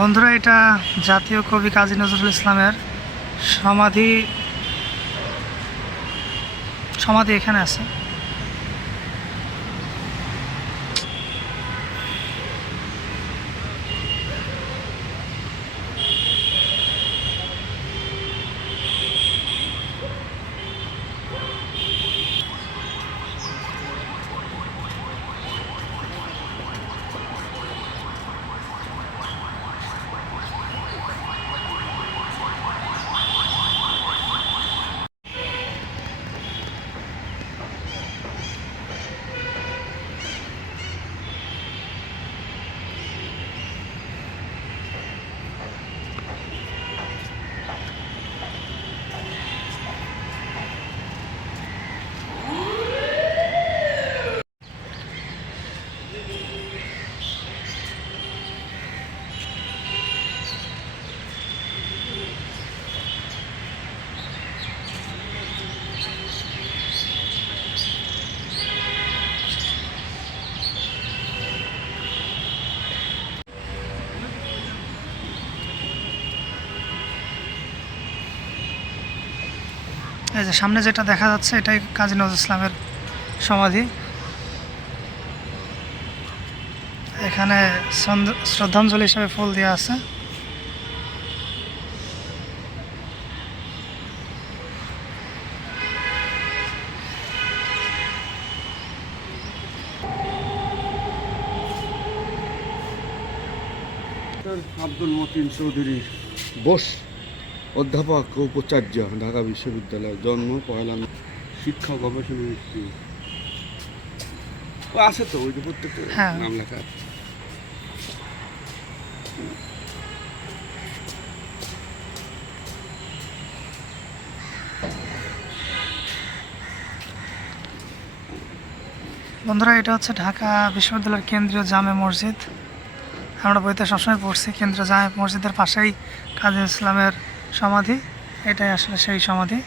বন্ধুরা, এটা জাতীয় কবি কাজী নজরুল ইসলামের সমাধি এখানে আছে। এই যে সামনে যেটা দেখা যাচ্ছে, এটাই কাজী নজরুল ইসলামের সমাধি। এখানে শ্রদ্ধাঞ্জলি হিসেবে ফুল দেওয়া আছে। আব্দুল মতিন চৌধুরী বোস, অধ্যাপক ও উপাচার্য, ঢাকা বিশ্ববিদ্যালয়। জন্ম পয়লা। শিক্ষা গবেষণা ইনস্টিটিউট আছে তো, ওই যে প্রত্যেকটা নাম লেখা আছে। বন্ধুরা, এটা হচ্ছে ঢাকা বিশ্ববিদ্যালয়ের কেন্দ্রীয় জামে মসজিদ। আমরা বইতে সবসময় পড়ছি, কেন্দ্রীয় জামে মসজিদের পাশেই কাজী ইসলামের সমাধি। এটাই আসলে সেই সমাধি।